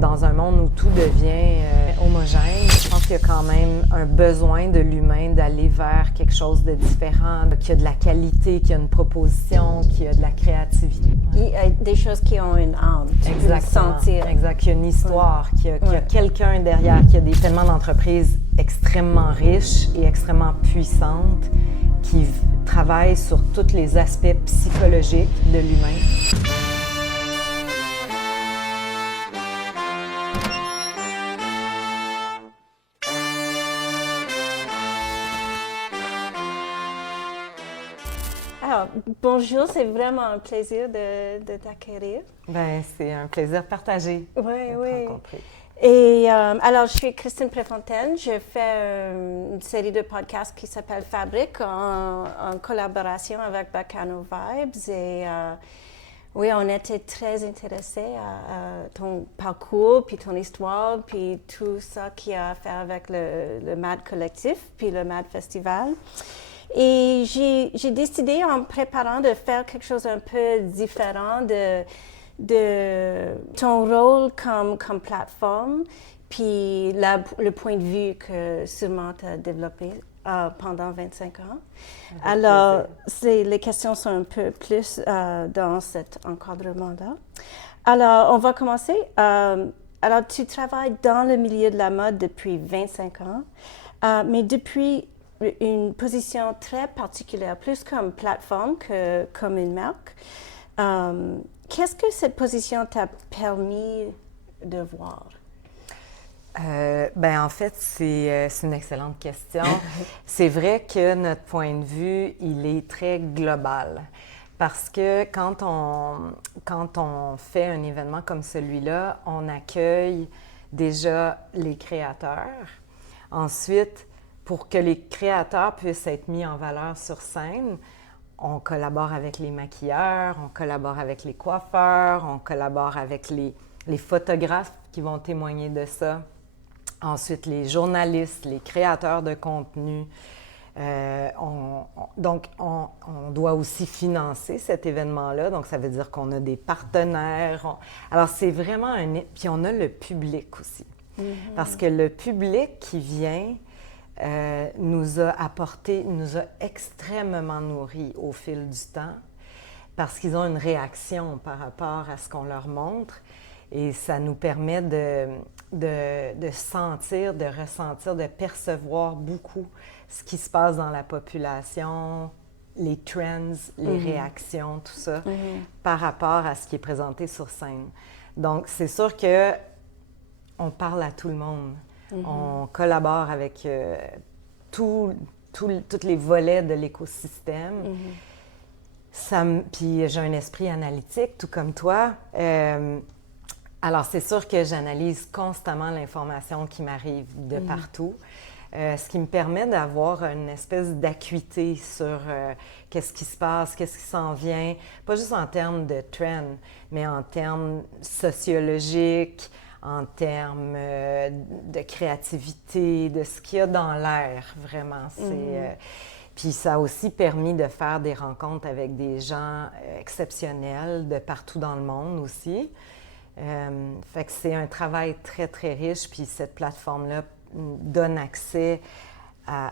dans un monde où tout devient homogène, je pense qu'il y a quand même un besoin de l'humain d'aller vers quelque chose de différent, qui a de la qualité, qui a une proposition, qui a de la créativité. Il y a des choses qui ont une âme, tu peux le sentir. Exact, qu'il y a une histoire, qu'il y a quelqu'un derrière, qu'il y a tellement d'entreprises extrêmement riches et extrêmement puissantes qui travaillent sur tous les aspects psychologiques de l'humain. Alors, bonjour, c'est vraiment un plaisir de t'accueillir. Bien, c'est un plaisir partagé. Oui. Rencontrer. Et alors, je suis Christine Préfontaine. Je fais une série de podcasts qui s'appelle Fabrique en collaboration avec Bacano Vibes. Et oui, on était très intéressés à ton parcours, puis ton histoire, puis tout ça qui a à faire avec le MAD Collectif, puis le MAD Festival. Et j'ai décidé en préparant de faire quelque chose un peu différent de ton rôle comme plateforme, puis le point de vue que sûrement tu as développé pendant 25 ans. Alors, les questions sont un peu plus dans cet encadrement-là. Alors, on va commencer. Alors, tu travailles dans le milieu de la mode depuis 25 ans, mais depuis une position très particulière, plus comme plateforme que comme une marque. Qu'est-ce que cette position t'a permis de voir? En fait, c'est une excellente question. C'est vrai que notre point de vue, il est très global. Parce que quand on fait un événement comme celui-là, on accueille déjà les créateurs. Ensuite, pour que les créateurs puissent être mis en valeur sur scène, on collabore avec les maquilleurs, on collabore avec les coiffeurs, on collabore avec les photographes qui vont témoigner de ça. Ensuite, les journalistes, les créateurs de contenu. Donc, on doit aussi financer cet événement-là. Donc, ça veut dire qu'on a des partenaires. Alors, c'est vraiment Puis on a le public aussi. Mm-hmm. Parce que le public qui vient nous a extrêmement nourris au fil du temps parce qu'ils ont une réaction par rapport à ce qu'on leur montre et ça nous permet de sentir, de ressentir, de percevoir beaucoup ce qui se passe dans la population, les trends, les réactions, tout ça, par rapport à ce qui est présenté sur scène. Donc, c'est sûr qu'on parle à tout le monde. On collabore avec tous les volets de l'écosystème. Puis j'ai un esprit analytique, tout comme toi. Alors, c'est sûr que j'analyse constamment l'information qui m'arrive de partout, ce qui me permet d'avoir une espèce d'acuité sur qu'est-ce qui se passe, qu'est-ce qui s'en vient, pas juste en termes de trend, mais en termes sociologiques, en termes de créativité, de ce qu'il y a dans l'air, vraiment. Puis ça a aussi permis de faire des rencontres avec des gens exceptionnels de partout dans le monde aussi. Fait que c'est un travail très, très riche, puis cette plateforme-là donne accès à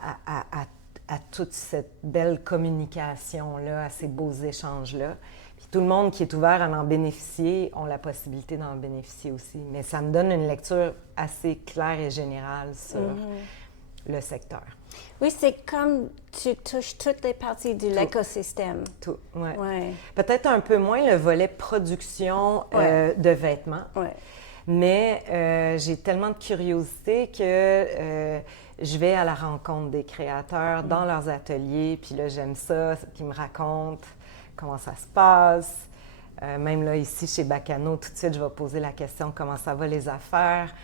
toute cette belle communication-là, à ces beaux échanges-là. Tout le monde qui est ouvert à en bénéficier ont la possibilité d'en bénéficier aussi. Mais ça me donne une lecture assez claire et générale sur le secteur. Oui, c'est comme tu touches toutes les parties de l'écosystème. Tout, oui. Ouais. Peut-être un peu moins le volet production de vêtements. Ouais. Mais j'ai tellement de curiosité que je vais à la rencontre des créateurs dans leurs ateliers. Puis là, j'aime ça, qu'ils me racontent comment ça se passe. Même là, ici, chez Bacano, tout de suite, je vais poser la question comment ça va les affaires.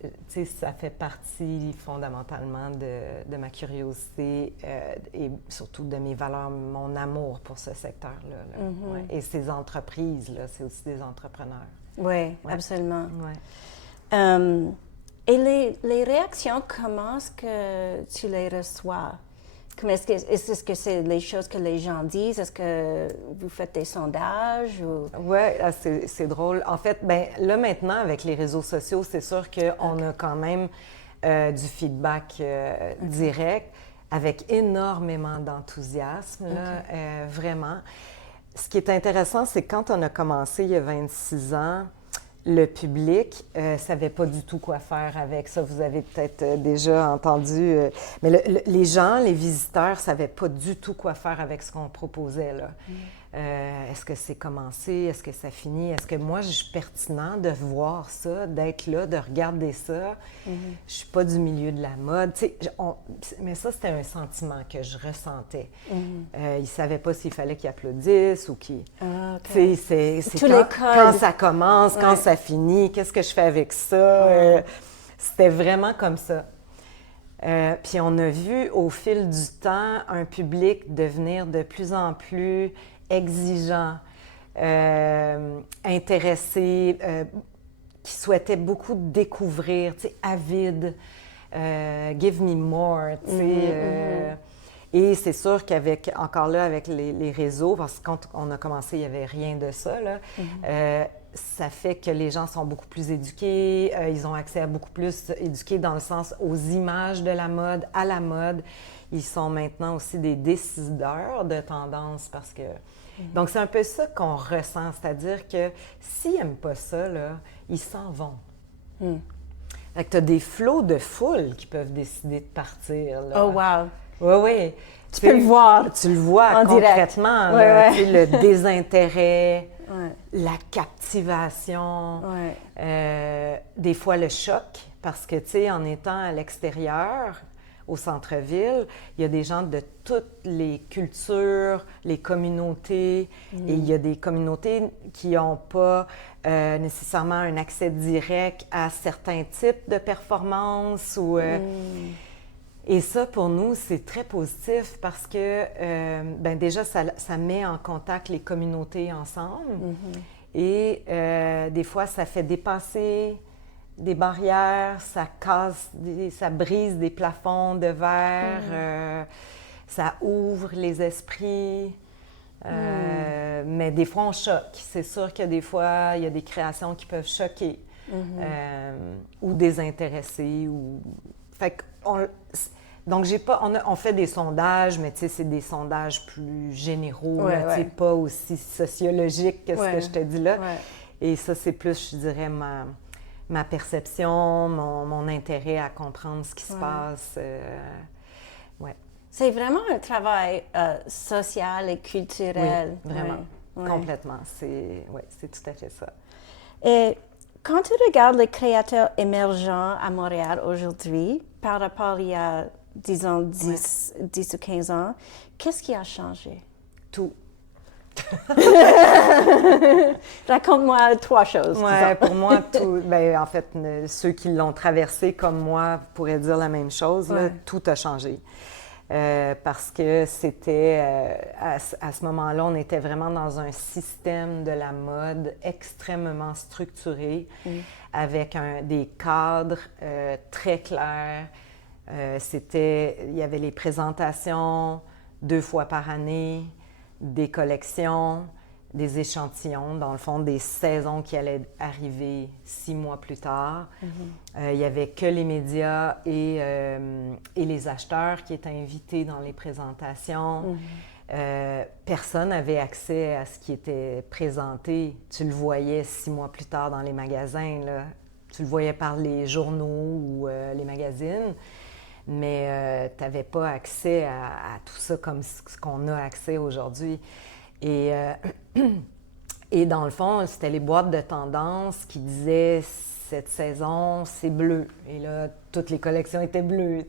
Tu sais, ça fait partie fondamentalement de ma curiosité et surtout de mes valeurs, mon amour pour ce secteur-là. Là. Ouais. Et ces entreprises-là, c'est aussi des entrepreneurs. Oui, absolument. Ouais. Et les réactions, comment est-ce que tu les reçois? Est-ce que c'est les choses que les gens disent? Est-ce que vous faites des sondages? Oui, c'est drôle. En fait, ben là maintenant, avec les réseaux sociaux, c'est sûr qu'on a quand même du feedback direct, avec énormément d'enthousiasme, là, vraiment. Ce qui est intéressant, c'est que quand on a commencé il y a 26 ans, le public ne savait pas du tout quoi faire avec ça. Vous avez peut-être déjà entendu. Mais les gens, les visiteurs, ne savaient pas du tout quoi faire avec ce qu'on proposait, là. Est-ce que c'est commencé? Est-ce que ça finit? Est-ce que moi, je suis pertinent de voir ça, d'être là, de regarder ça? Je ne suis pas du milieu de la mode. Mais ça, c'était un sentiment que je ressentais. Ils ne savaient pas s'il fallait qu'ils applaudissent ou qu'ils... C'est quand ça commence, quand ça finit, qu'est-ce que je fais avec ça? C'était vraiment comme ça. Puis on a vu au fil du temps un public devenir de plus en plus exigeant, intéressé, qui souhaitait beaucoup découvrir, tu sais, avide, give me more, tu sais. Et c'est sûr qu'avec, encore là, avec les réseaux, parce que quand on a commencé, il n'y avait rien de ça, là, ça fait que les gens sont beaucoup plus éduqués, ils ont accès à beaucoup plus éduqués dans le sens aux images de la mode, à la mode. Ils sont maintenant aussi des décideurs de tendance parce que... Donc, c'est un peu ça qu'on ressent, c'est-à-dire que s'ils n'aiment pas ça, là, ils s'en vont. Fait que tu as des flots de foule qui peuvent décider de partir, là. Oh, wow! Oui, oui. Tu peux le voir. Tu le vois en concrètement, là, tu sais, le désintérêt, la captivation, des fois le choc, parce que, tu sais, en étant à l'extérieur, au centre-ville, il y a des gens de toutes les cultures, les communautés, et il y a des communautés qui n'ont pas nécessairement un accès direct à certains types de performances ou... Et ça, pour nous, c'est très positif parce que, ben déjà, ça met en contact les communautés ensemble. Et des fois, ça fait dépasser des barrières, ça casse, ça brise des plafonds de verre, ça ouvre les esprits. Mais des fois, on choque. C'est sûr que des fois, il y a des créations qui peuvent choquer ou désintéresser. Fait que donc, on fait des sondages, mais tu sais, c'est des sondages plus généraux, là, tu sais, pas aussi sociologiques que ce que je te dis là. Et ça, c'est plus, je dirais, ma perception, mon intérêt à comprendre ce qui se passe. C'est vraiment un travail social et culturel. Oui, vraiment, complètement. C'est tout à fait ça. Et quand tu regardes les créateurs émergents à Montréal aujourd'hui, par rapport à il y a, disons, 10 ou 15 ans, qu'est-ce qui a changé? Tout. Raconte-moi 3 choses. Oui, pour moi, tout. Bien, en fait, ceux qui l'ont traversé comme moi pourraient dire la même chose. Là, tout a changé. Parce que c'était, à ce moment-là, on était vraiment dans un système de la mode extrêmement structuré, avec des cadres très clairs. Il y avait les présentations 2 fois par année, des collections, des échantillons, dans le fond, des saisons qui allaient arriver 6 mois plus tard. Il n'y avait que les médias et les acheteurs qui étaient invités dans les présentations. Personne n'avait accès à ce qui était présenté. Tu le voyais 6 mois plus tard dans les magasins, là. Tu le voyais par les journaux ou les magazines, mais tu n'avais pas accès à tout ça comme ce qu'on a accès aujourd'hui. Et dans le fond, c'était les boîtes de tendance qui disaient cette saison, c'est bleu. Et là, toutes les collections étaient bleues.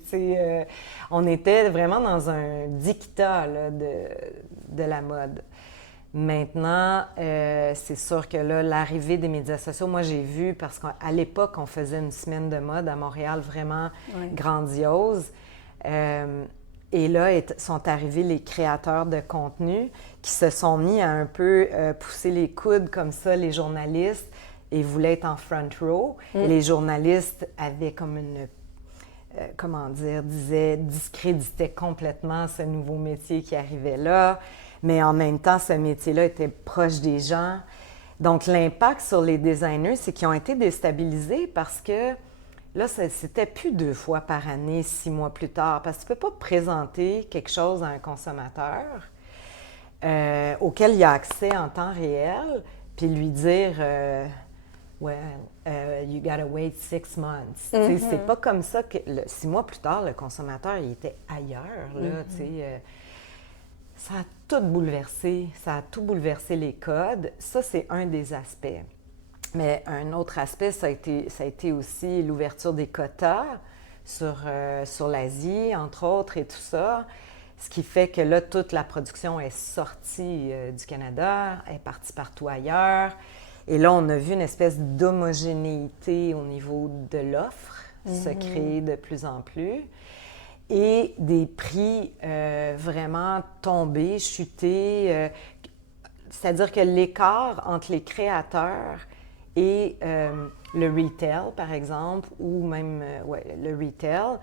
On était vraiment dans un dictat là, de la mode. Maintenant, c'est sûr que là, l'arrivée des médias sociaux, moi j'ai vu, parce qu'à l'époque, on faisait une semaine de mode à Montréal vraiment grandiose. Et là, sont arrivés les créateurs de contenu qui se sont mis à un peu pousser les coudes comme ça, les journalistes, et voulaient être en front row. Et les journalistes avaient comme discréditait complètement ce nouveau métier qui arrivait là, mais en même temps, ce métier-là était proche des gens. Donc, l'impact sur les designers, c'est qu'ils ont été déstabilisés parce que là, c'était plus 2 fois par année, 6 mois plus tard, parce que tu ne peux pas présenter quelque chose à un consommateur auquel il a accès en temps réel, puis lui dire you gotta wait 6 months. C'est pas comme ça que 6 mois plus tard, le consommateur, il était ailleurs. Là, ça a tout bouleversé. Ça a tout bouleversé les codes. Ça, c'est un des aspects. Mais un autre aspect, ça a été aussi l'ouverture des quotas sur l'Asie, entre autres, et tout ça. Ce qui fait que là, toute la production est sortie du Canada, est partie partout ailleurs. Et là, on a vu une espèce d'homogénéité au niveau de l'offre se créer de plus en plus. Et des prix vraiment tomber, chuter. C'est-à-dire que l'écart entre les créateurs et le retail, par exemple, ou même le retail,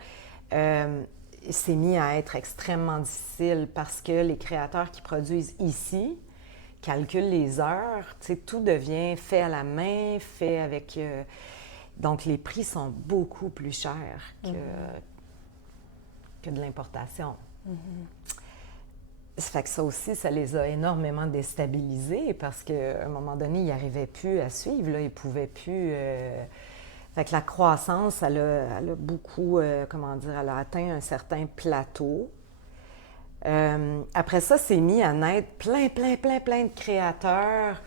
s'est mis à être extrêmement difficile parce que les créateurs qui produisent ici calculent les heures, tout devient fait à la main, fait avec... donc, les prix sont beaucoup plus chers que de l'importation. Ça fait que ça aussi, ça les a énormément déstabilisés parce qu'à un moment donné, ils n'arrivaient plus à suivre, là, ils ne pouvaient plus... Fait que la croissance, elle a beaucoup, elle a atteint un certain plateau. Après ça, c'est mis à naître plein de créateurs.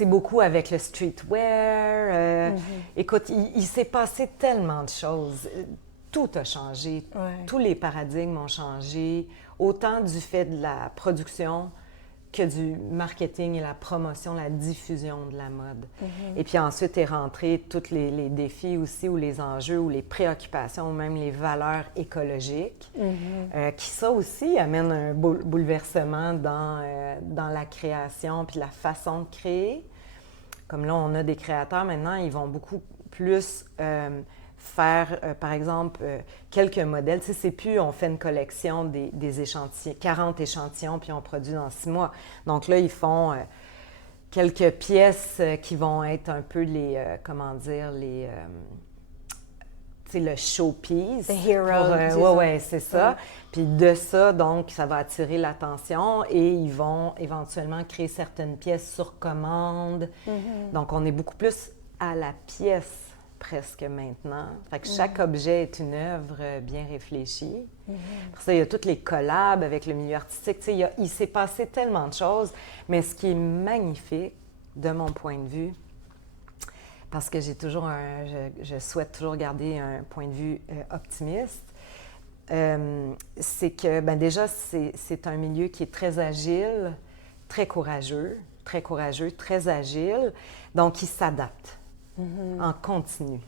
Beaucoup avec le streetwear. Écoute, il s'est passé tellement de choses. Tout a changé. Ouais. Tous les paradigmes ont changé, autant du fait de la production que du marketing et la promotion, la diffusion de la mode. Et puis ensuite est rentré tous les défis aussi, ou les enjeux, ou les préoccupations, ou même les valeurs écologiques, qui ça aussi amène un bouleversement dans la création puis la façon de créer. Comme là, on a des créateurs maintenant, ils vont beaucoup plus faire, par exemple, quelques modèles. Tu sais, c'est plus on fait une collection des échantillons, 40 échantillons, puis on produit dans 6 mois. Donc là, ils font quelques pièces qui vont être un peu les, tu sais, le showpiece. The hero. Oui, c'est ça. Puis de ça, donc, ça va attirer l'attention et ils vont éventuellement créer certaines pièces sur commande. Donc, on est beaucoup plus à la pièce presque maintenant. Fait que chaque objet est une œuvre bien réfléchie. Après ça, il y a toutes les collabs avec le milieu artistique. Tu sais, il s'est passé tellement de choses, mais ce qui est magnifique, de mon point de vue, parce que je souhaite toujours garder un point de vue optimiste, c'est que, déjà, c'est un milieu qui est très agile, très courageux, très agile, donc il s'adapte. En continu.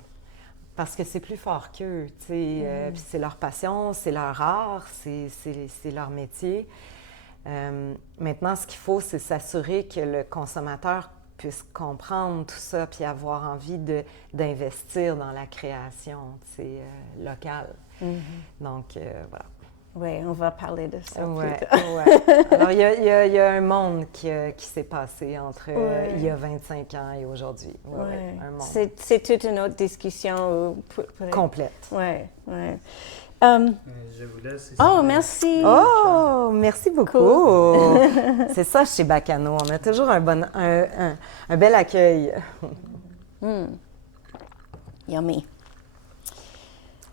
Parce que c'est plus fort qu'eux, tu sais. Puis c'est leur passion, c'est leur art, c'est leur métier. Maintenant, ce qu'il faut, c'est s'assurer que le consommateur puisse comprendre tout ça puis avoir envie d'investir dans la création, tu sais, locale. Donc, voilà. Oui, on va parler de ça plus tard. Alors, il y a un monde qui s'est passé entre il y a 25 ans et aujourd'hui. Un monde. C'est toute une autre discussion. Complète. Oui. Je vous laisse. Oh, merci. Oh, merci beaucoup. Cool. C'est ça chez Baccano. On a toujours un bel accueil. Yummy.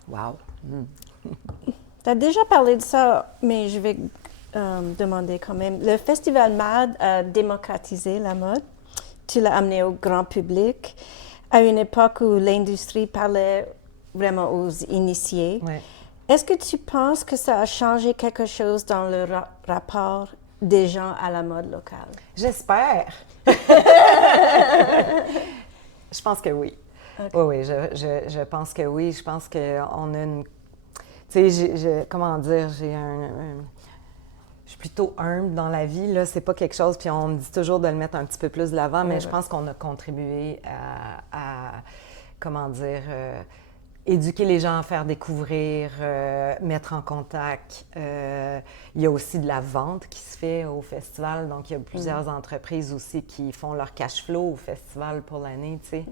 Wow. Tu as déjà parlé de ça, mais je vais demander quand même. Le Festival MAD a démocratisé la mode. Tu l'as amené au grand public à une époque où l'industrie parlait vraiment aux initiés. Ouais. Est-ce que tu penses que ça a changé quelque chose dans le rapport des gens à la mode locale? J'espère. Je pense que oui. Okay. Oui, je pense que oui. Je pense qu'on a une... Tu sais, comment dire, je suis plutôt humble dans la vie, là. C'est pas quelque chose, puis on me dit toujours de le mettre un petit peu plus de l'avant, mais je pense qu'on a contribué à comment dire, éduquer les gens, faire découvrir, mettre en contact. Il y a aussi de la vente qui se fait au festival. Donc, il y a plusieurs entreprises aussi qui font leur cash flow au festival pour l'année, tu sais.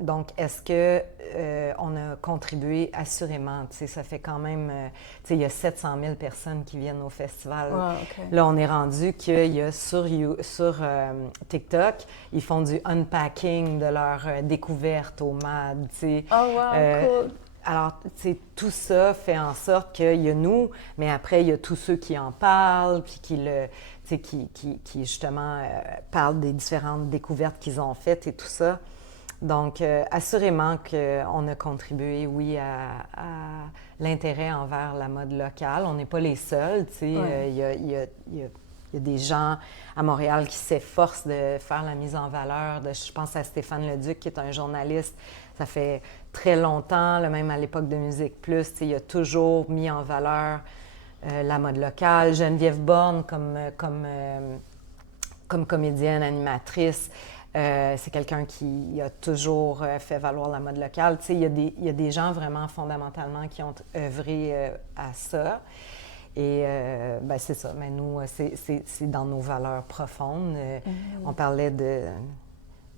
Donc, est-ce que on a contribué assurément? Tu sais, ça fait quand même... tu sais, il y a 700 000 personnes qui viennent au festival. Wow, OK. Là, on est rendu qu'il y a sur TikTok, ils font du unpacking de leurs découvertes au MAD, tu sais. Oh, wow, cool. Alors, tu sais, tout ça fait en sorte qu'il y a nous, mais après, il y a tous ceux qui en parlent, puis qui justement parlent des différentes découvertes qu'ils ont faites et tout ça. Donc, assurément qu'on a contribué, oui, à l'intérêt envers la mode locale. On n'est pas les seuls, tu sais. Ouais. Il y a des gens à Montréal qui s'efforcent de faire la mise en valeur. Je pense à Stéphane Leduc, qui est un journaliste. Ça fait très longtemps, là, même à l'époque de Musique Plus, tu sais, il a toujours mis en valeur la mode locale. Geneviève Borne, comme comédienne, animatrice, c'est quelqu'un qui a toujours fait valoir la mode locale. Tu sais, il y a des gens vraiment fondamentalement qui ont œuvré à ça. Et ben c'est ça, mais nous, c'est dans nos valeurs profondes. On parlait de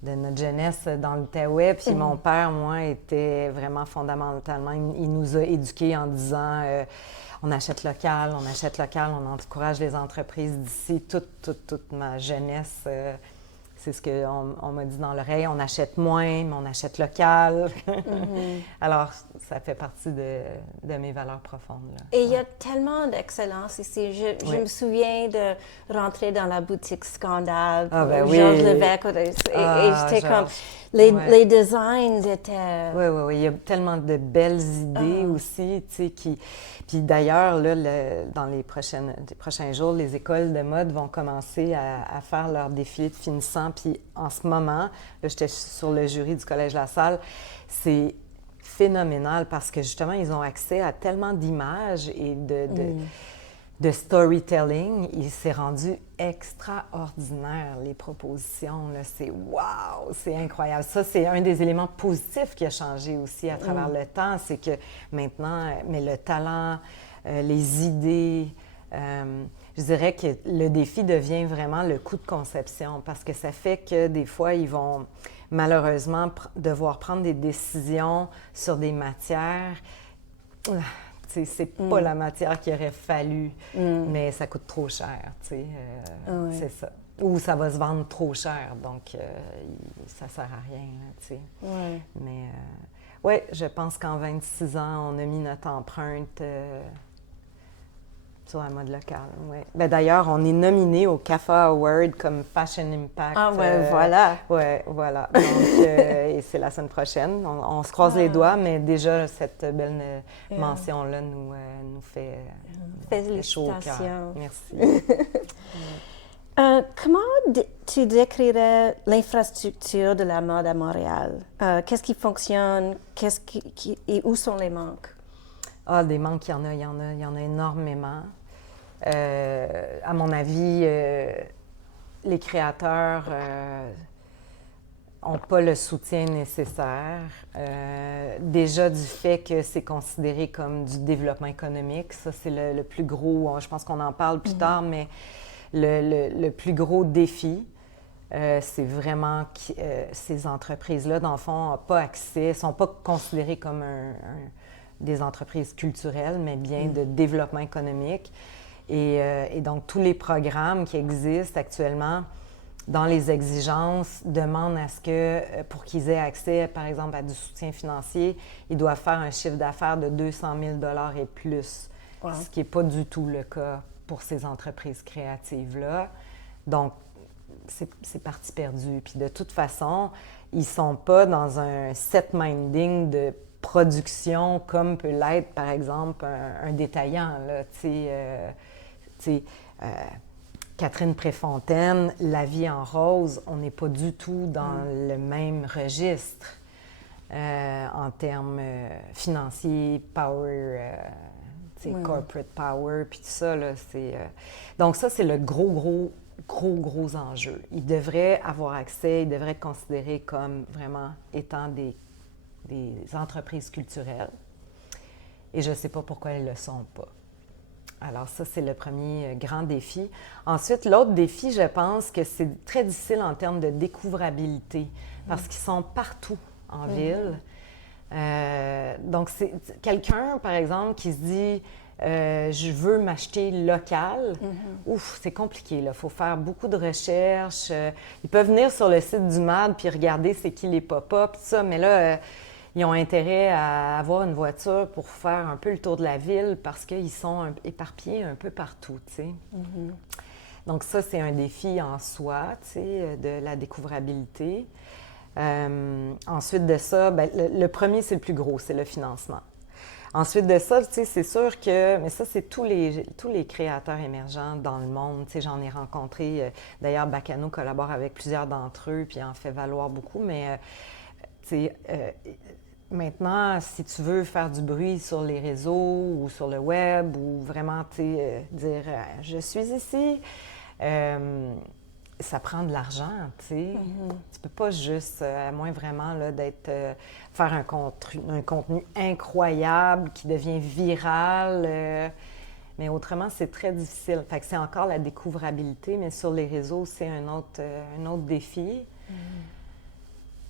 notre jeunesse dans l'Outaouais, puis mon père, moi, était vraiment fondamentalement, il nous a éduqués en disant on achète local, on encourage les entreprises d'ici. Toute ma jeunesse, c'est ce qu'on m'a dit dans l'oreille, on achète moins, mais on achète local. Alors, ça fait partie de mes valeurs profondes. Là. Et il y a tellement d'excellence ici. Je me souviens de rentrer dans la boutique Scandale pour Georges Lévesque. Et j'étais comme... Les designs étaient... Oui. Il y a tellement de belles idées aussi, tu sais, Puis d'ailleurs, là, dans les prochains jours, les écoles de mode vont commencer à faire leur défilé de finissant. Puis en ce moment, là, j'étais sur le jury du Collège La Salle, c'est phénoménal parce que justement, ils ont accès à tellement d'images et de storytelling. Il s'est rendu extraordinaire, les propositions. Là. C'est wow! C'est incroyable. Ça, c'est un des éléments positifs qui a changé aussi à travers le temps. C'est que maintenant, mais le talent, les idées, je dirais que le défi devient vraiment le coût de conception parce que ça fait que des fois, ils vont malheureusement devoir prendre des décisions sur des matières. C'est pas la matière qu'il aurait fallu, mais ça coûte trop cher, tu sais. C'est ça. Ou ça va se vendre trop cher, donc ça sert à rien, tu sais. Ouais. Mais oui, je pense qu'en 26 ans, on a mis notre empreinte sur la mode locale, oui. Ben, d'ailleurs, on est nominé au CAFA Award comme Fashion Impact. Ah ouais, voilà. Oui, voilà. Donc, et c'est la semaine prochaine. On se croise les doigts, mais déjà, cette belle mention-là nous fait chaud au cœur. Félicitations. Merci. Comment tu décrirais l'infrastructure de la mode à Montréal? Qu'est-ce qui fonctionne? Et où sont les manques? Ah, des manques, il y en a énormément. À mon avis, les créateurs n'ont pas le soutien nécessaire. Déjà du fait que c'est considéré comme du développement économique, ça c'est le plus gros, je pense qu'on en parle plus tard, mais le plus gros défi, c'est vraiment que ces entreprises-là, dans le fond, n'ont pas accès, ne sont pas considérées comme des entreprises culturelles, mais bien de développement économique. Et donc, tous les programmes qui existent actuellement, dans les exigences, demandent à ce que, pour qu'ils aient accès, par exemple, à du soutien financier, ils doivent faire un chiffre d'affaires de 200 000 $ et plus, ce qui n'est pas du tout le cas pour ces entreprises créatives-là. Donc, c'est partie perdue. Puis de toute façon, ils ne sont pas dans un set minding de production comme peut l'être, par exemple, un détaillant. Là, Catherine Préfontaine, La vie en rose, on n'est pas du tout dans le même registre en termes financiers, power, corporate power, puis tout ça. Là, donc ça, c'est le gros gros enjeux. Ils devraient avoir accès, ils devraient être considérés comme vraiment étant des entreprises culturelles. Et je ne sais pas pourquoi elles ne le sont pas. Alors ça, c'est le premier grand défi. Ensuite, l'autre défi, je pense que c'est très difficile en termes de découvrabilité parce qu'ils sont partout en ville. Donc, c'est quelqu'un, par exemple, qui se dit je veux m'acheter local. Ouf, c'est compliqué. Il faut faire beaucoup de recherches. Ils peuvent venir sur le site du MAD puis regarder c'est qui les pop-up, tout ça, mais là, ils ont intérêt à avoir une voiture pour faire un peu le tour de la ville parce qu'ils sont éparpillés un peu partout, tu sais. Donc ça, c'est un défi en soi, tu sais, de la découvrabilité. Ensuite de ça, bien, le premier, c'est le plus gros, c'est le financement. Ensuite de ça, tu sais, c'est sûr que, mais ça, c'est tous les créateurs émergents dans le monde. Tu sais, j'en ai rencontré, d'ailleurs, Baccano collabore avec plusieurs d'entre eux, puis en fait valoir beaucoup, mais, tu sais, maintenant, si tu veux faire du bruit sur les réseaux ou sur le web ou vraiment, tu sais, dire « je suis ici », ça prend de l'argent, tu sais. Tu peux pas juste, à moins vraiment là, faire un contenu incroyable qui devient viral. Mais autrement, c'est très difficile. Fait que c'est encore la découvrabilité, mais sur les réseaux, c'est un autre défi.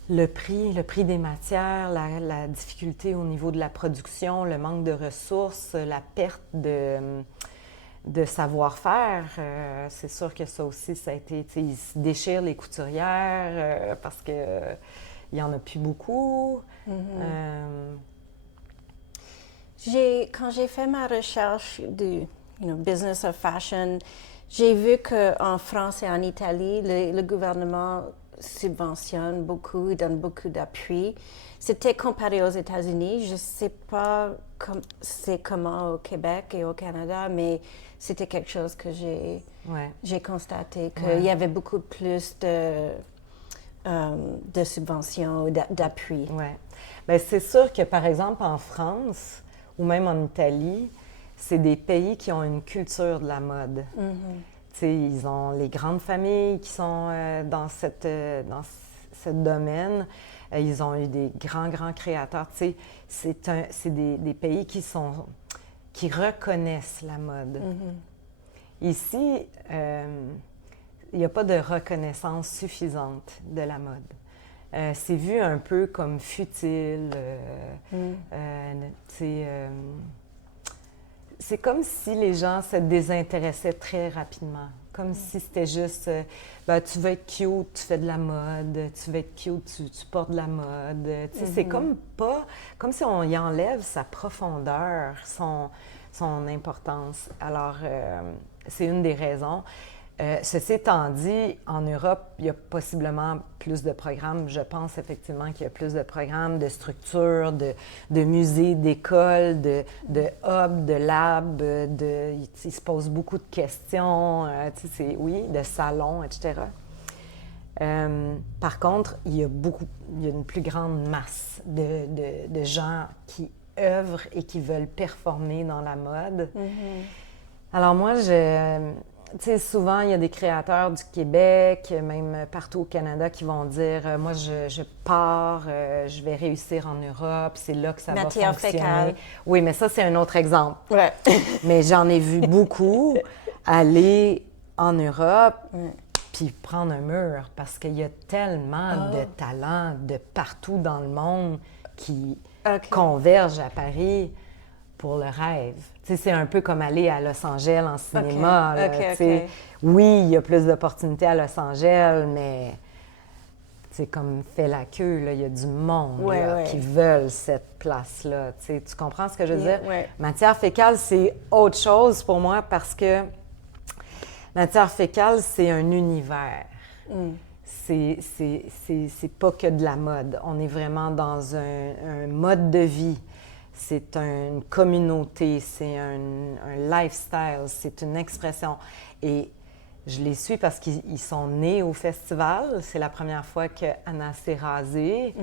Le prix des matières, la difficulté au niveau de la production, le manque de ressources, la perte de savoir-faire, c'est sûr que ça aussi, ça a été, tu sais, ils se déchirent les couturières parce que il y en a plus beaucoup. Quand j'ai fait ma recherche du business of fashion, j'ai vu qu'en France et en Italie, le gouvernement subventionne beaucoup, donne beaucoup d'appui. C'était comparé aux États-Unis. Je ne sais pas comment au Québec et au Canada, mais c'était quelque chose que j'ai constaté, qu'il y avait beaucoup plus de subventions, d'appui. Oui. Bien, c'est sûr que, par exemple, en France ou même en Italie, c'est des pays qui ont une culture de la mode. Tu sais, ils ont les grandes familles qui sont dans ce domaine. Ils ont eu des grands créateurs. Tu sais, c'est des pays qui reconnaissent la mode. Ici, il n'y a pas de reconnaissance suffisante de la mode. C'est vu un peu comme futile. Tu sais, c'est comme si les gens se désintéressaient très rapidement. Comme si c'était juste, tu veux être cute, tu fais de la mode, tu veux être cute, tu portes de la mode. Tu sais, c'est comme si on y enlève sa profondeur, son importance. Alors, c'est une des raisons. Ceci étant dit, en Europe, il y a possiblement plus de programmes. Je pense effectivement qu'il y a plus de programmes, de structures, de musées, d'écoles, de hubs, de labs, ils se posent beaucoup de questions, de salons, etc. Par contre, il y a une plus grande masse de gens qui œuvrent et qui veulent performer dans la mode. Alors moi, tu sais, souvent, il y a des créateurs du Québec, même partout au Canada, qui vont dire « Moi, je pars, je vais réussir en Europe, c'est là que ça va fonctionner. » Matière fécale. Oui, mais ça, c'est un autre exemple. Ouais. Mais j'en ai vu beaucoup aller en Europe puis prendre un mur parce qu'il y a tellement de talents de partout dans le monde qui convergent à Paris pour le rêve. Tu sais, c'est un peu comme aller à Los Angeles en cinéma. Oui, il y a plus d'opportunités à Los Angeles, mais c'est comme fait la queue, là. Il y a du monde qui veulent cette place-là. Tu comprends ce que je veux dire? Matière fécale, c'est autre chose pour moi parce que matière fécale, c'est un univers. C'est pas que de la mode. On est vraiment dans un mode de vie. C'est une communauté, c'est un lifestyle, c'est une expression. Et je les suis parce qu'ils sont nés au festival. C'est la première fois qu'Anna s'est rasée,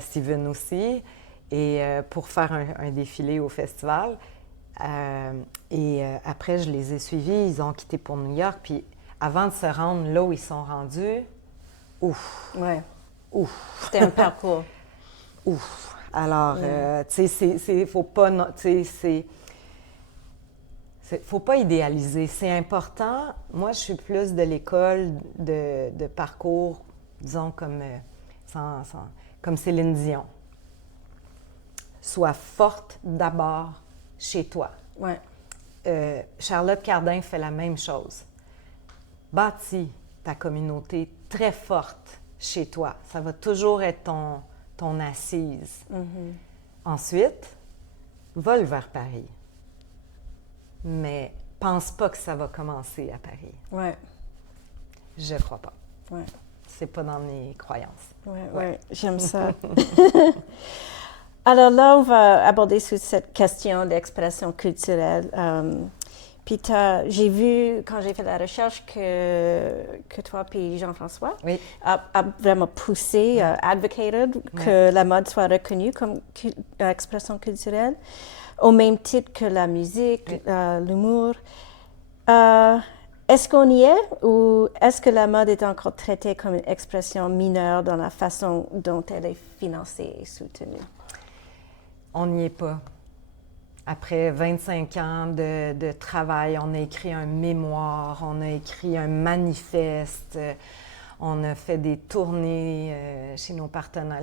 Steven aussi, et pour faire un défilé au festival. Après, je les ai suivis. Ils ont quitté pour New York. Puis avant de se rendre là où ils sont rendus, ouf, Ouais. ouf, C'était un parcours. ouf. Alors, tu sais, faut pas, tu sais, faut pas idéaliser. C'est important. Moi, je suis plus de l'école de parcours, disons, comme Céline Dion. Sois forte d'abord chez toi. Ouais. Charlotte Cardin fait la même chose. Bâtis ta communauté très forte chez toi. Ça va toujours être ton assise. Ensuite, vole vers Paris. Mais pense pas que ça va commencer à Paris. Ouais. Je crois pas. Ouais. C'est pas dans mes croyances. Ouais. J'aime ça. Alors là, on va aborder sur cette question d'expression culturelle. Puis j'ai vu, quand j'ai fait la recherche, que toi puis Jean-François a vraiment poussé, advocated, que la mode soit reconnue comme expression culturelle, au même titre que la musique, l'humour. Est-ce qu'on y est ou est-ce que la mode est encore traitée comme une expression mineure dans la façon dont elle est financée et soutenue? On n'y est pas. Après 25 ans de travail, on a écrit un mémoire, on a écrit un manifeste, on a fait des tournées chez nos partenaires,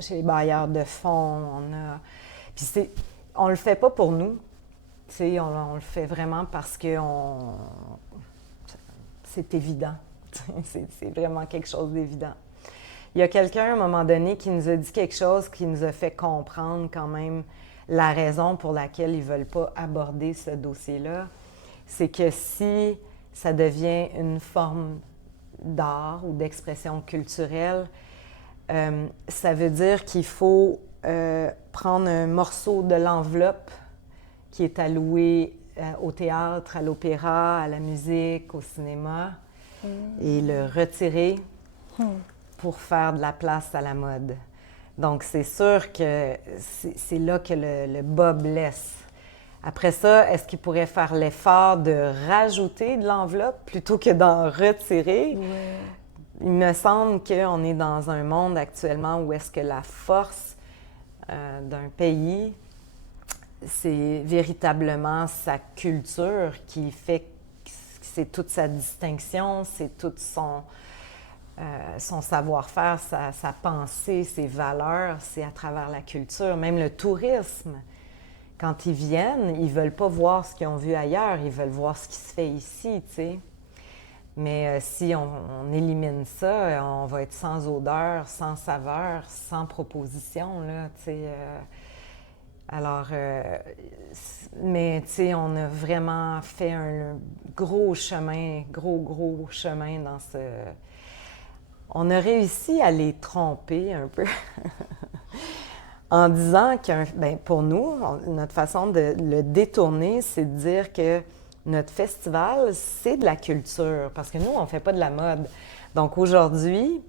chez les bailleurs de fonds. Puis on le fait pas pour nous, on le fait vraiment parce que c'est évident. C'est vraiment quelque chose d'évident. Il y a quelqu'un, à un moment donné, qui nous a dit quelque chose qui nous a fait comprendre quand même la raison pour laquelle ils ne veulent pas aborder ce dossier-là. C'est que si ça devient une forme d'art ou d'expression culturelle, ça veut dire qu'il faut prendre un morceau de l'enveloppe qui est alloué au théâtre, à l'opéra, à la musique, au cinéma, et le retirer pour faire de la place à la mode. Donc, c'est sûr que c'est là que le bas blesse. Après ça, est-ce qu'il pourrait faire l'effort de rajouter de l'enveloppe plutôt que d'en retirer? Ouais. Il me semble qu'on est dans un monde actuellement où est-ce que la force d'un pays, c'est véritablement sa culture qui fait que c'est toute sa distinction, c'est tout son savoir-faire, sa pensée, ses valeurs, c'est à travers la culture. Même le tourisme, quand ils viennent, ils ne veulent pas voir ce qu'ils ont vu ailleurs, ils veulent voir ce qui se fait ici, tu sais. Mais si on élimine ça, on va être sans odeur, sans saveur, sans proposition, là, tu sais. Alors, mais tu sais, on a vraiment fait un gros chemin, gros chemin dans ce... On a réussi à les tromper un peu en disant pour nous, notre façon de le détourner, c'est de dire que notre festival, c'est de la culture, parce que nous, on ne fait pas de la mode. Donc aujourd'hui,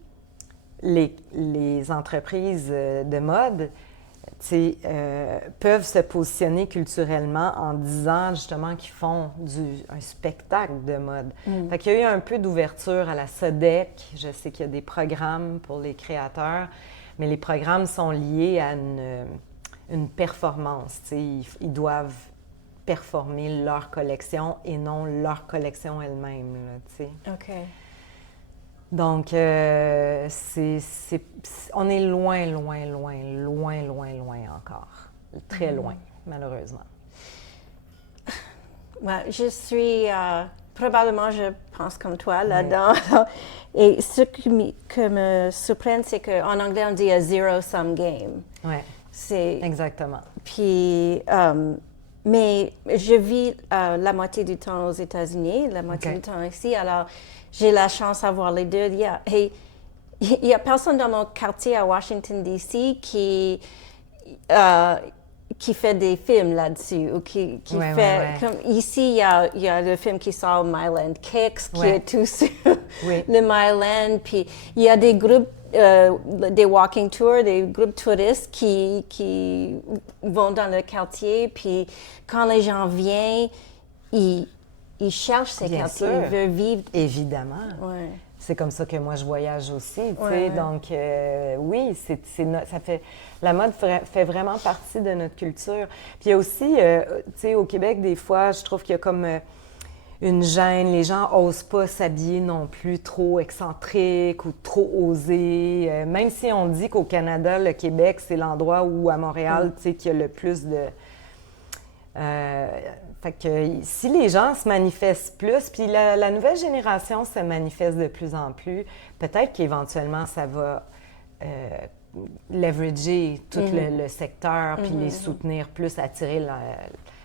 les entreprises de mode peuvent se positionner culturellement en disant justement qu'ils font un spectacle de mode. Fait qu'il y a eu un peu d'ouverture à la SODEC. Je sais qu'il y a des programmes pour les créateurs, mais les programmes sont liés à une performance. Ils doivent performer leur collection et non leur collection elle-même. Là, OK. Donc, on est loin encore. Très loin, malheureusement. Ouais, je suis probablement, je pense comme toi là-dedans. Et ce qui me surprend, c'est qu'en anglais, on dit a zero-sum game. Oui, exactement. Puis, mais je vis la moitié du temps aux États-Unis, la moitié du temps ici. Alors, j'ai la chance d'avoir les deux. Il y a personne dans mon quartier à Washington, D.C. qui fait des films là-dessus. Ou qui fait, comme ici, il y a le film qui sort Myland Kicks, qui est tout sur le Myland. Puis, il y a des groupes, des walking tours, des groupes touristes qui vont dans le quartier. Puis, quand les gens viennent, ils il cherche ses Bien quartiers, sûr. il veut vivre. Évidemment. Ouais. C'est comme ça que moi, je voyage aussi, tu sais. Ouais. Donc, oui, ça fait... La mode fait vraiment partie de notre culture. Puis il y a aussi, tu sais, au Québec, des fois, je trouve qu'il y a comme une gêne. Les gens n'osent pas s'habiller non plus trop excentrique ou trop osé. Même si on dit qu'au Canada, le Québec, c'est l'endroit où, à Montréal, tu sais, qu'il y a le plus de... fait que si les gens se manifestent plus, puis la nouvelle génération se manifeste de plus en plus, peut-être qu'éventuellement, ça va leverager tout le secteur, puis les soutenir plus, attirer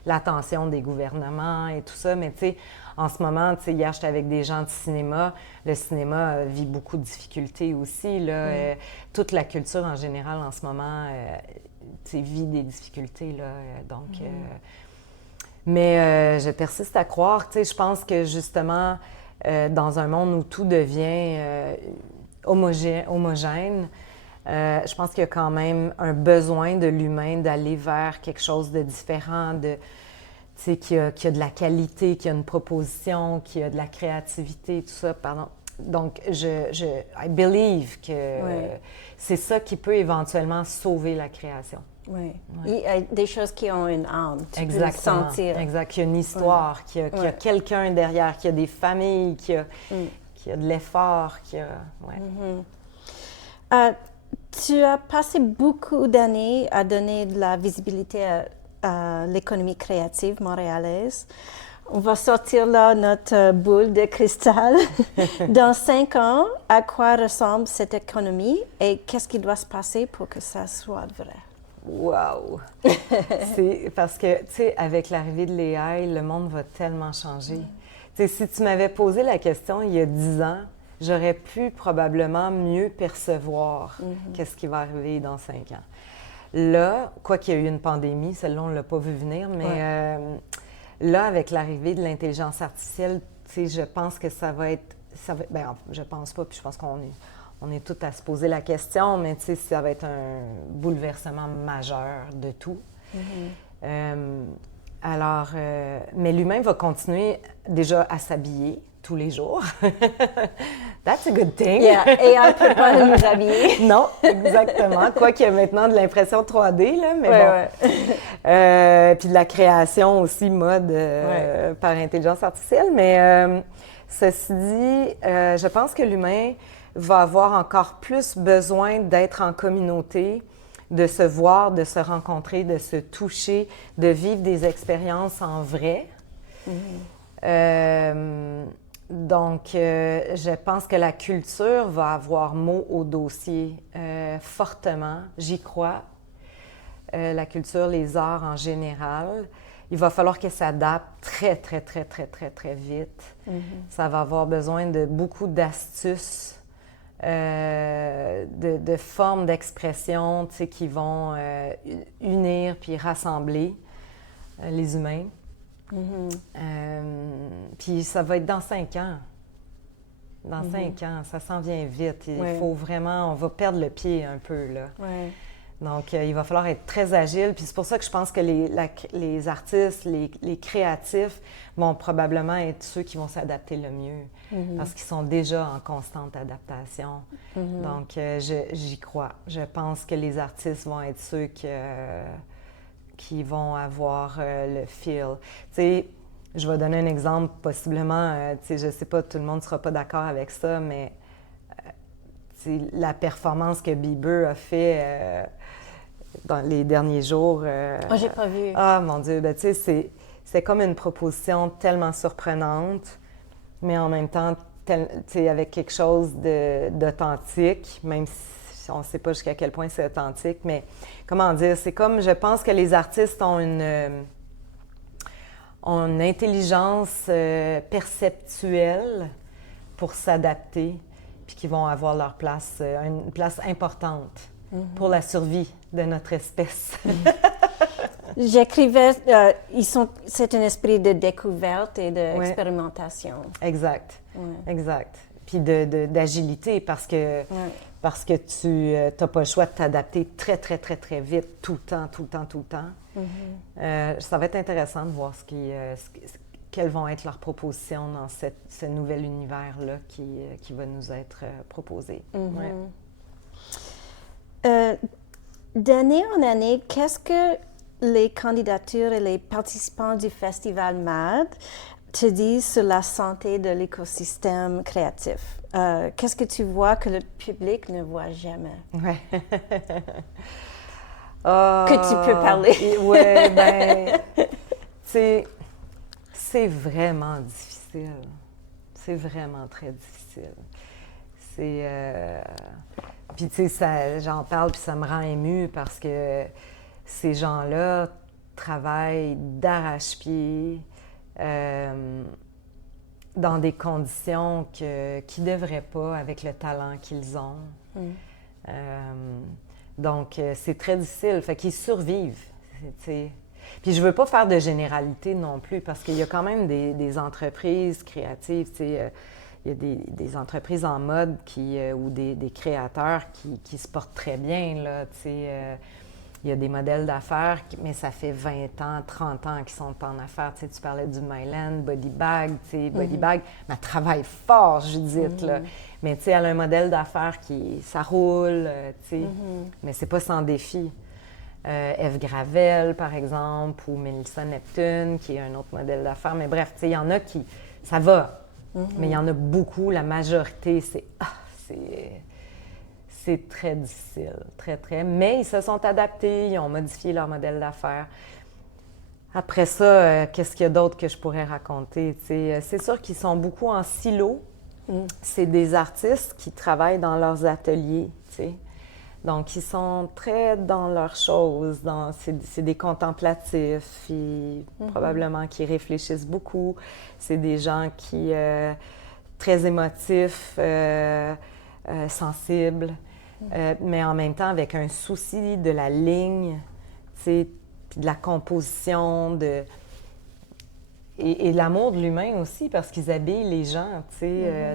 l'attention des gouvernements et tout ça. Mais tu sais, en ce moment, tu sais, hier, j'étais avec des gens du cinéma. Le cinéma vit beaucoup de difficultés aussi, là. Toute la culture en général, en ce moment, tu sais, vit des difficultés, là. Donc... Mais je persiste à croire, tu sais, je pense que justement, dans un monde où tout devient homogène, je pense qu'il y a quand même un besoin de l'humain d'aller vers quelque chose de différent, tu sais, qui a de la qualité, qui a une proposition, qui a de la créativité, tout ça, pardon. Donc, I believe que c'est ça qui peut éventuellement sauver la création. Oui. Il y a des choses qui ont une âme, tu peux le sentir. Exact, qu'il y a une histoire, qu'il y a quelqu'un derrière, qu'il y a des familles, qu'il y a de l'effort, qu'il y a... Tu as passé beaucoup d'années à donner de la visibilité à l'économie créative montréalaise. On va sortir là notre boule de cristal. Dans 5 ans, à quoi ressemble cette économie et qu'est-ce qui doit se passer pour que ça soit vrai? Wow! C'est parce que, tu sais, avec l'arrivée de l'AI, le monde va tellement changer. Tu sais, si tu m'avais posé la question il y a 10 ans, j'aurais pu probablement mieux percevoir qu'est-ce qui va arriver dans 5 ans. Là, quoi qu'il y a eu une pandémie, celle-là, on ne l'a pas vu venir, mais là, avec l'arrivée de l'intelligence artificielle, tu sais, je pense que ça va être... Bien, je pense pas, puis je pense on est tous à se poser la question, mais tu sais, ça va être un bouleversement majeur de tout. Mais l'humain va continuer déjà à s'habiller tous les jours. That's a good thing. Yeah, AI ne peut pas nous habiller. Non, exactement. Quoi qu'il y a maintenant de l'impression 3D, là, mais bon. Puis de la création aussi mode par intelligence artificielle. Mais ceci dit, je pense que l'humain va avoir encore plus besoin d'être en communauté, de se voir, de se rencontrer, de se toucher, de vivre des expériences en vrai. Donc, je pense que la culture va avoir mot au dossier fortement, j'y crois. La culture, les arts en général. Il va falloir qu'elle s'adapte très, très, très, très, très, très vite. Ça va avoir besoin de beaucoup d'astuces, de formes d'expression, tu sais, qui vont unir puis rassembler les humains. Puis ça va être dans 5 ans. Dans 5 ans, ça s'en vient vite. Il faut vraiment... On va perdre le pied un peu, là. Donc, il va falloir être très agile. Puis c'est pour ça que je pense que les artistes, les créatifs vont probablement être ceux qui vont s'adapter le mieux parce qu'ils sont déjà en constante adaptation. Donc, j'y crois. Je pense que les artistes vont être ceux qui vont avoir le feel. Tu sais, je vais donner un exemple, possiblement, tu sais, je ne sais pas, tout le monde ne sera pas d'accord avec ça, mais la performance que Bieber a fait dans les derniers jours... Moi, j'ai pas vu. Ah, mon Dieu! Ben, tu sais, c'est comme une proposition tellement surprenante, mais en même temps, tu sais, avec quelque chose d'authentique, même si on ne sait pas jusqu'à quel point c'est authentique, mais comment dire? C'est comme, je pense que les artistes ont une intelligence perceptuelle pour s'adapter, puis qui vont avoir leur place, une place importante pour la survie de notre espèce. J'écrivais, c'est un esprit de découverte et d'expérimentation. Exact, exact. Puis d'agilité, parce que tu n'as pas le choix de t'adapter très, très, très, très vite, tout le temps. Ça va être intéressant de voir quelles vont être leurs propositions dans ce nouvel univers-là qui va nous être proposé. D'année en année, qu'est-ce que les candidatures et les participants du Festival MAD te disent sur la santé de l'écosystème créatif? Qu'est-ce que tu vois que le public ne voit jamais? Ouais. Que tu peux parler. Oui, ben, c'est vraiment difficile. C'est vraiment très difficile. Puis, tu sais, j'en parle, puis ça me rend émue parce que ces gens-là travaillent d'arrache-pied dans des conditions qu'ils ne devraient pas avec le talent qu'ils ont. Donc, c'est très difficile. Fait qu'ils survivent, t'sais. Puis je veux pas faire de généralité non plus, parce qu'il y a quand même des entreprises créatives, il y a des entreprises en mode ou des créateurs qui se portent très bien, là, il y a des modèles d'affaires, mais ça fait 20 ans, 30 ans qu'ils sont en affaires. Tu parlais du Myland, Bodybag, Bodybag, mais elle travaille fort, Judith, là. Mais tu sais, elle a un modèle d'affaires ça roule, mais c'est pas sans défi. Eve Gravel, par exemple, ou Mélissa Neptune, qui est un autre modèle d'affaires. Mais bref, tu sais, il y en a qui... Ça va, mais il y en a beaucoup, la majorité, c'est très difficile, très, très. Mais ils se sont adaptés, ils ont modifié leur modèle d'affaires. Après ça, qu'est-ce qu'il y a d'autre que je pourrais raconter? C'est sûr qu'ils sont beaucoup en silo. C'est des artistes qui travaillent dans leurs ateliers, t'sais. Donc, ils sont très dans leurs choses. C'est des contemplatifs, probablement qui réfléchissent beaucoup. C'est des gens qui très émotifs, sensibles, mais en même temps avec un souci de la ligne, puis de la composition, et l'amour de l'humain aussi, parce qu'ils habillent les gens,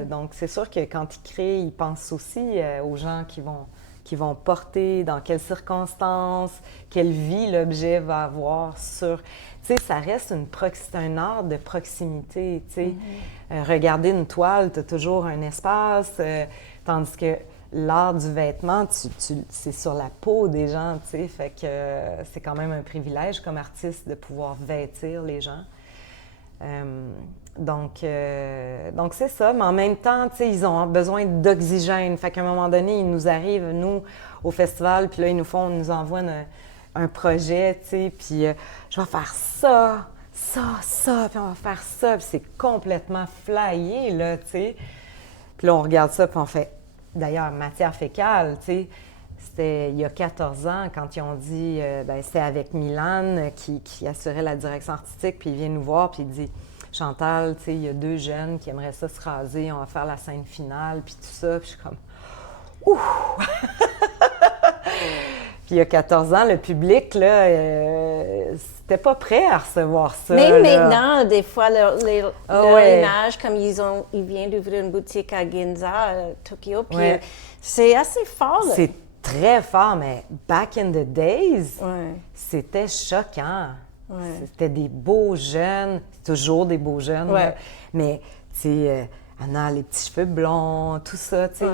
donc c'est sûr que quand ils créent, ils pensent aussi aux gens qui vont porter, dans quelles circonstances, quelle vie l'objet va avoir sur... Tu sais, ça reste un art de proximité, tu sais. Regarder une toile, tu as toujours un espace, tandis que l'art du vêtement, c'est sur la peau des gens, tu sais. Fait que c'est quand même un privilège comme artiste de pouvoir vêtir les gens. Donc c'est ça, mais en même temps, tu sais, ils ont besoin d'oxygène. Fait qu'à un moment donné, ils nous arrivent, nous, au festival, puis là, ils nous envoient un projet, tu sais, puis je vais faire ça, puis on va faire ça, puis c'est complètement flyé, là, tu sais. Puis là, on regarde ça, puis on fait, d'ailleurs, matière fécale, tu sais. C'était il y a 14 ans, quand ils ont dit, c'était avec Milan qui assurait la direction artistique, puis il vient nous voir, puis il dit, Chantal, tu sais, il y a 2 jeunes qui aimeraient ça se raser, on va faire la scène finale, puis tout ça, puis je suis comme, ouh! Puis il y a 14 ans, le public, là, c'était pas prêt à recevoir ça. Mais là. maintenant, des fois, leur image, comme ils viennent d'ouvrir une boutique à Ginza, Tokyo, puis c'est assez fort, là. C'est très fort, mais back in the days, c'était choquant. C'était des beaux jeunes, toujours des beaux jeunes, là. Mais, tu sais, Anna, les petits cheveux blonds, tout ça, tu sais.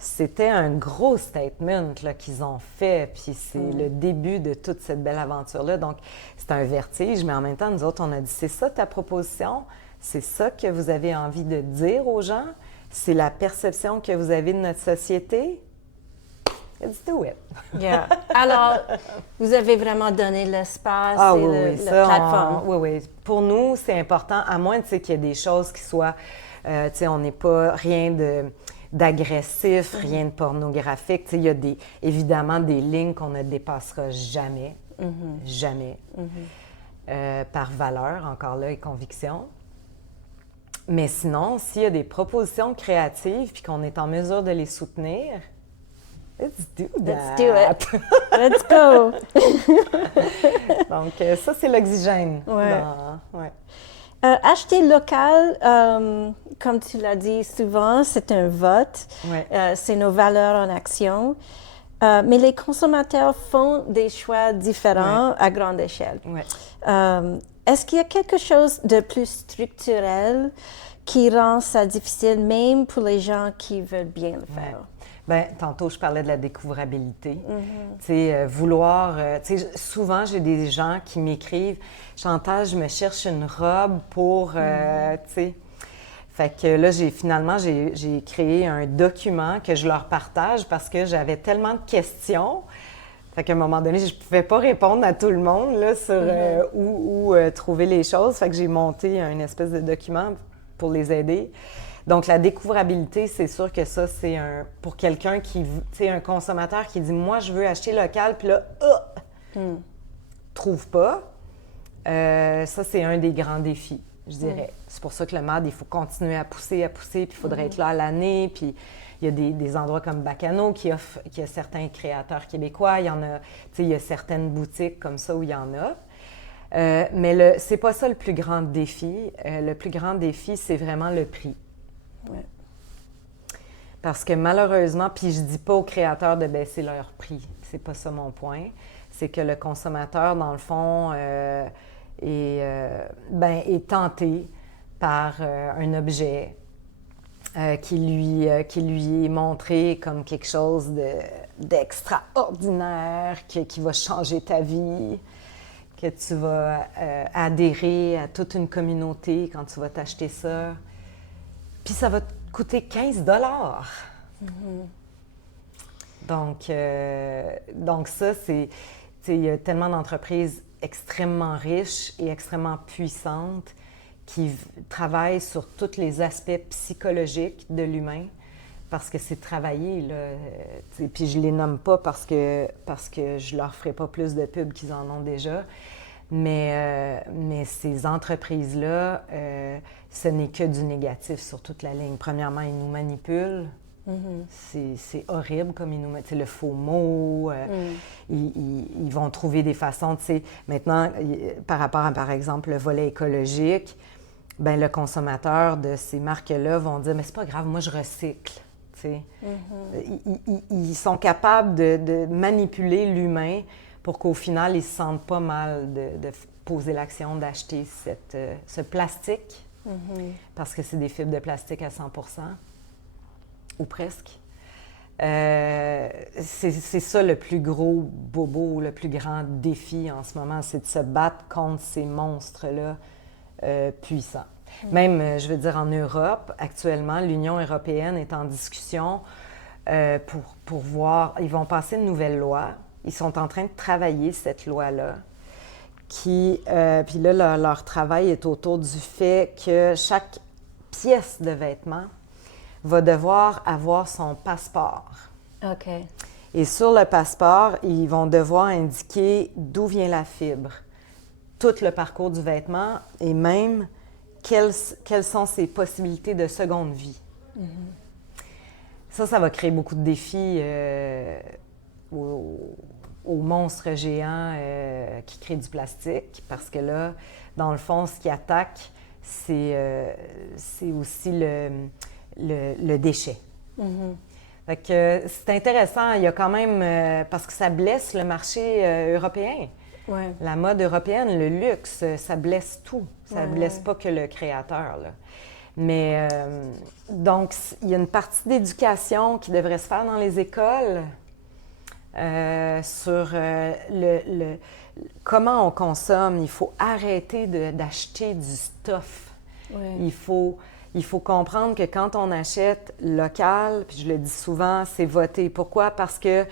C'était un gros statement là, qu'ils ont fait, puis c'est le début de toute cette belle aventure-là. Donc, c'est un vertige, mais en même temps, nous autres, on a dit, c'est ça ta proposition, c'est ça que vous avez envie de dire aux gens, c'est la perception que vous avez de notre société. Let's do it. Yeah. Alors, vous avez vraiment donné l'espace et la plateforme. Oui. Pour nous, c'est important, à moins qu'il y ait des choses qui soient, on n'est pas rien d'agressif, rien de pornographique. Il y a évidemment des lignes qu'on ne dépassera jamais, jamais, par valeur, encore là, et conviction. Mais sinon, s'il y a des propositions créatives puis qu'on est en mesure de les soutenir, let's do that. Let's do it. Let's go. Donc, ça, c'est l'oxygène. Acheter local, comme tu l'as dit souvent, c'est un vote. C'est nos valeurs en action. Mais les consommateurs font des choix différents à grande échelle. Est-ce qu'il y a quelque chose de plus structurel qui rend ça difficile, même pour les gens qui veulent bien le faire? Bien, tantôt, je parlais de la découvrabilité. Tu sais, vouloir... tu sais, souvent, j'ai des gens qui m'écrivent « Chantal, je me cherche une robe pour... tu sais... Fait que là, j'ai créé un document que je leur partage parce que j'avais tellement de questions. Fait qu'à un moment donné, je ne pouvais pas répondre à tout le monde là, sur où trouver les choses. Fait que j'ai monté une espèce de document pour les aider. Donc, la découvrabilité, c'est sûr que ça, c'est pour quelqu'un qui, tu sais, un consommateur qui dit « Moi, je veux acheter local », puis là, trouve pas. Ça, c'est un des grands défis, je dirais. C'est pour ça que le MAD, il faut continuer à pousser, puis il faudrait être là à l'année, puis il y a des endroits comme Bacano qui a certains créateurs québécois, il y en a, tu sais, il y a certaines boutiques comme ça où il y en a. Mais c'est pas ça le plus grand défi. Le plus grand défi, c'est vraiment le prix. Ouais. Parce que malheureusement, puis je dis pas aux créateurs de baisser leur prix, c'est pas ça mon point. C'est que le consommateur, dans le fond, est tenté par un objet qui lui est montré comme quelque chose d'extraordinaire, qui va changer ta vie, que tu vas adhérer à toute une communauté quand tu vas t'acheter ça. Puis ça va te coûter 15 $. Donc ça, c'est... Il y a tellement d'entreprises extrêmement riches et extrêmement puissantes qui travaillent sur tous les aspects psychologiques de l'humain parce que c'est travaillé, là. Puis je les nomme pas parce que je leur ferai pas plus de pub qu'ils en ont déjà. Mais ces entreprises-là, ce n'est que du négatif sur toute la ligne. Premièrement, ils nous manipulent. C'est horrible comme ils nous mettent le faux mot. Ils vont trouver des façons, tu sais. Maintenant, par rapport à, par exemple, le volet écologique, bien, le consommateur de ces marques-là vont dire « Mais c'est pas grave, moi, je recycle. » Tu sais. Ils sont capables de manipuler l'humain pour qu'au final, ils se sentent pas mal de poser l'action d'acheter ce plastique, parce que c'est des fibres de plastique à 100 % ou presque. C'est ça le plus gros bobo, le plus grand défi en ce moment, c'est de se battre contre ces monstres-là puissants. Même, je veux dire, en Europe, actuellement, l'Union européenne est en discussion pour voir... Ils vont passer une nouvelle loi. Ils sont en train de travailler cette loi-là. Puis là, leur travail est autour du fait que chaque pièce de vêtement va devoir avoir son passeport. OK. Et sur le passeport, ils vont devoir indiquer d'où vient la fibre, tout le parcours du vêtement et même quelles sont ses possibilités de seconde vie. Ça va créer beaucoup de défis aux monstres géants qui créent du plastique, parce que là, dans le fond, ce qui attaque, c'est aussi le déchet. Fait que c'est intéressant, il y a quand même, parce que ça blesse le marché européen. Ouais. La mode européenne, le luxe, ça blesse tout. Ça blesse pas que le créateur, là. Mais donc, il y a une partie d'éducation qui devrait se faire dans les écoles sur comment on consomme. Il faut arrêter d'acheter du stuff. Ouais. Il faut comprendre que quand on achète local, puis je le dis souvent, c'est voter. Pourquoi? Parce qu'il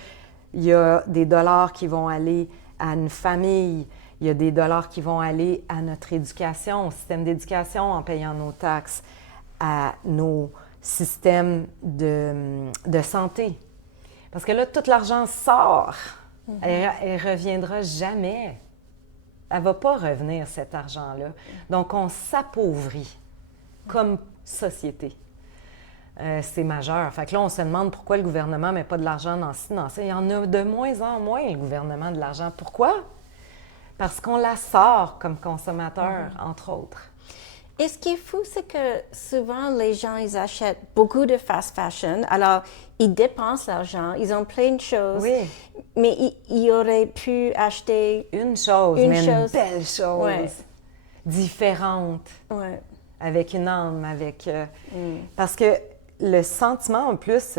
y a des dollars qui vont aller à une famille, il y a des dollars qui vont aller à notre éducation, au système d'éducation en payant nos taxes, à nos systèmes de santé. Parce que là, tout l'argent sort. Elle ne reviendra jamais. Elle ne va pas revenir, cet argent-là. Donc, on s'appauvrit comme société. C'est majeur. Fait que là, on se demande pourquoi le gouvernement ne met pas de l'argent dans ci, dans ça. Il y en a de moins en moins, le gouvernement, de l'argent. Pourquoi? Parce qu'on la sort comme consommateur, entre autres. Et ce qui est fou, c'est que souvent, les gens, ils achètent beaucoup de fast fashion. Alors, ils dépensent l'argent, ils ont plein de choses. Oui. Mais ils auraient pu acheter Une chose, une mais chose. une belle chose. Ouais. différente, Ouais. avec une âme, parce que le sentiment, en plus,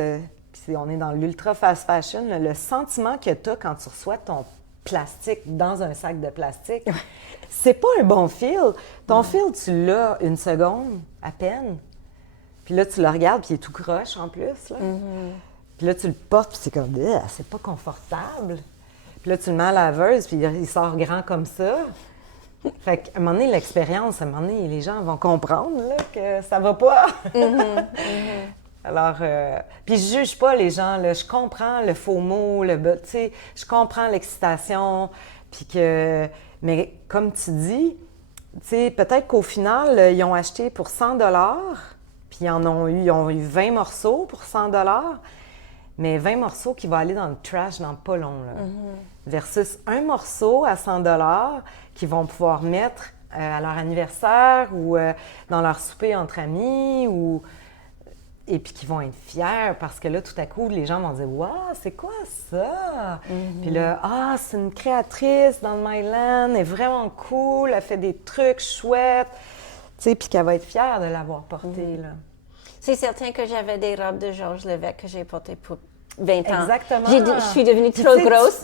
on est dans l'ultra fast fashion, là, le sentiment que tu as quand tu reçois ton plastique dans un sac de plastique, c'est pas un bon feel. Ton feel, tu l'as une seconde, à peine. Puis là, tu le regardes, puis il est tout croche, en plus, là. Puis là, tu le portes, puis c'est comme, c'est pas confortable. Puis là, tu le mets à la laveuse, puis il sort grand comme ça. Fait qu'à un moment donné, l'expérience, à un moment donné, les gens vont comprendre là, que ça va pas. Alors, puis je juge pas les gens, là. Je comprends le faux mot, tu sais, je comprends l'excitation, puis que... Mais comme tu dis, tu sais, peut-être qu'au final, ils ont acheté pour 100 $, puis ils ont eu 20 morceaux pour 100 $, mais 20 morceaux qui vont aller dans le trash dans pas long, là. Versus un morceau à 100 $ qu'ils vont pouvoir mettre à leur anniversaire ou dans leur souper entre amis et puis qui vont être fiers parce que là, tout à coup, les gens vont dire « Wow, c'est quoi ça? Puis là, « Ah, c'est une créatrice dans le Myland, elle est vraiment cool, elle fait des trucs chouettes. » Tu sais, puis qu'elle va être fière de l'avoir portée, là. C'est certain que j'avais des robes de Georges Lévesque que j'ai portées pour 20 ans. Exactement. Je suis devenue trop grosse.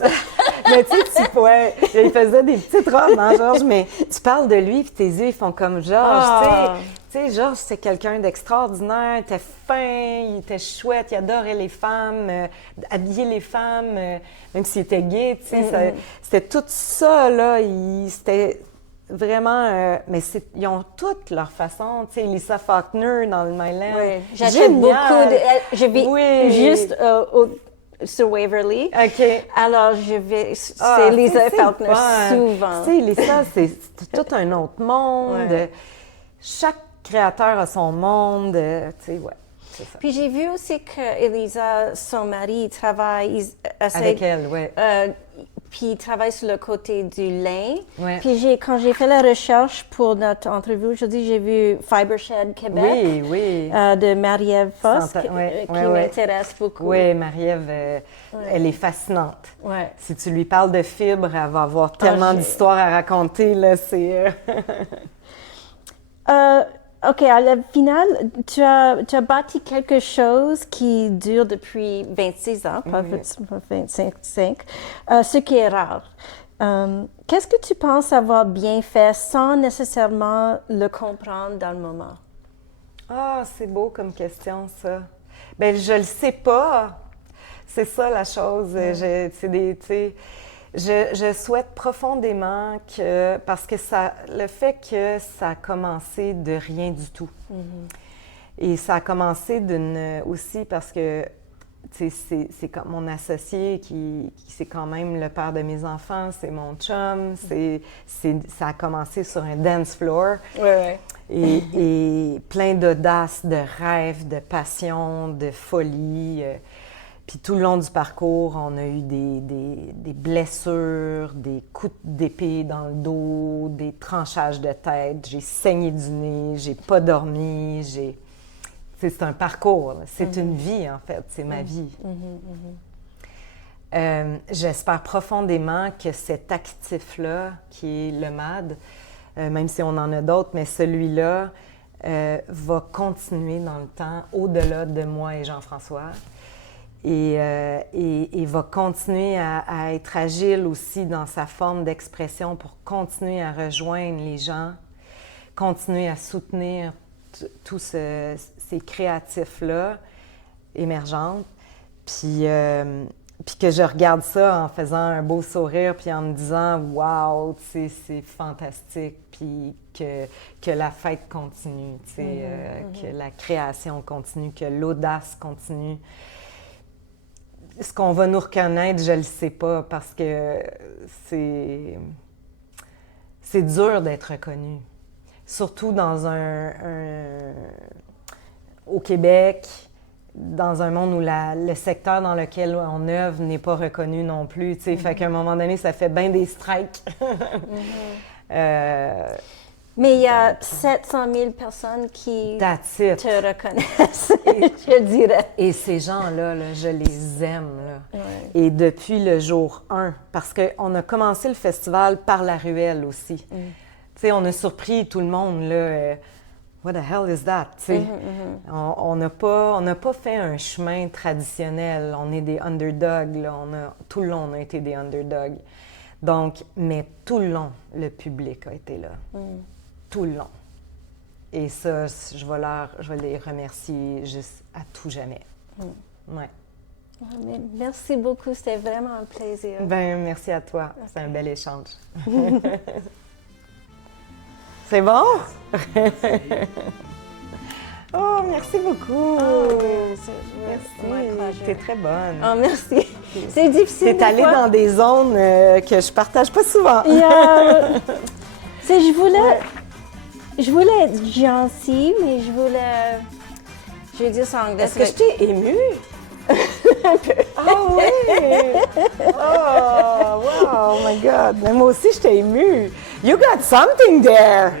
Mais tu sais, il faisait des petites robes, hein, Georges, mais tu parles de lui, puis tes yeux, ils font comme Georges. Tu sais, Georges, c'est quelqu'un d'extraordinaire, il était fin, il était chouette, il adorait les femmes, habiller les femmes, même s'il était gay, tu sais, c'était tout ça, là, c'était vraiment... mais ils ont toutes leur façon, tu sais, Lisa Faulkner dans le Myland. Oui, j'achète beaucoup de... Je vis juste sur Waverly. OK. Alors, je vais... C'est Lisa Faulkner souvent. Tu sais, Lisa, c'est tout un autre monde. Ouais. Chaque créateur a son monde. Tu sais, ouais, c'est ça. Puis j'ai vu aussi que Elisa, son mari, travaille... Avec elle, oui. Puis il travaille sur le côté du lin. Ouais. Puis quand j'ai fait la recherche pour notre entrevue aujourd'hui, j'ai vu Fibershed Québec de Marie-Ève Foss qui m'intéresse beaucoup. Oui, Marie-Ève, elle est fascinante. Ouais. Si tu lui parles de fibres, elle va avoir tellement d'histoires à raconter, là, c'est... OK, à la finale, tu as bâti quelque chose qui dure depuis 26 ans, pas 25, ce qui est rare. Qu'est-ce que tu penses avoir bien fait sans nécessairement le comprendre dans le moment? Ah, c'est beau comme question, ça. Bien, je le sais pas. C'est ça, la chose. Je souhaite profondément que, parce que le fait que ça a commencé de rien du tout. Et ça a commencé aussi parce que, c'est comme mon associé qui c'est quand même le père de mes enfants, c'est mon chum, ça a commencé sur un dance floor. Et plein d'audace, de rêves, de passion, de folie. Puis tout le long du parcours, on a eu des blessures, des coups d'épée dans le dos, des tranchages de tête. J'ai saigné du nez, j'ai pas dormi, c'est un parcours, là. C'est une vie, en fait, c'est ma vie. J'espère profondément que cet actif-là, qui est le MAD, même si on en a d'autres, mais celui-là va continuer dans le temps, au-delà de moi et Jean-François. Et va continuer à être agile aussi dans sa forme d'expression pour continuer à rejoindre les gens, continuer à soutenir tous ces créatifs-là émergentes. Puis que je regarde ça en faisant un beau sourire puis en me disant « Wow, c'est fantastique », puis que la fête continue, que la création continue, que l'audace continue. Ce qu'on va nous reconnaître, je ne le sais pas, parce que c'est dur d'être reconnu. Surtout au Québec, dans un monde où le secteur dans lequel on œuvre n'est pas reconnu non plus. Fait qu'à un moment donné, ça fait bien des strikes. Mais il y a 700 000 personnes qui te reconnaissent, je dirais. Et ces gens-là, là, je les aime. Là. Et depuis le jour 1, parce qu'on a commencé le festival par la ruelle aussi. Tu sais, on a surpris tout le monde, là. What the hell is that? Tu sais, on n'a pas fait un chemin traditionnel. On est des underdogs, là. Tout le long, on a été des underdogs. Donc, mais tout le long, le public a été là. Tout le long. Et ça, je vais les remercier juste à tout jamais. Ouais. Merci beaucoup, c'était vraiment un plaisir. Ben, merci à toi. Okay. C'est un bel échange. C'est bon? Oh, merci beaucoup. Merci. T'es très bonne. Oh, merci. C'est difficile. T'es allée dans des zones que je partage pas souvent. Je voulais être gentille, mais je vais dire ça en anglais. Est-ce que je t'ai émue? Oh oui! Oh, wow! Oh my God! Mais moi aussi, je t'ai émue. You got something there!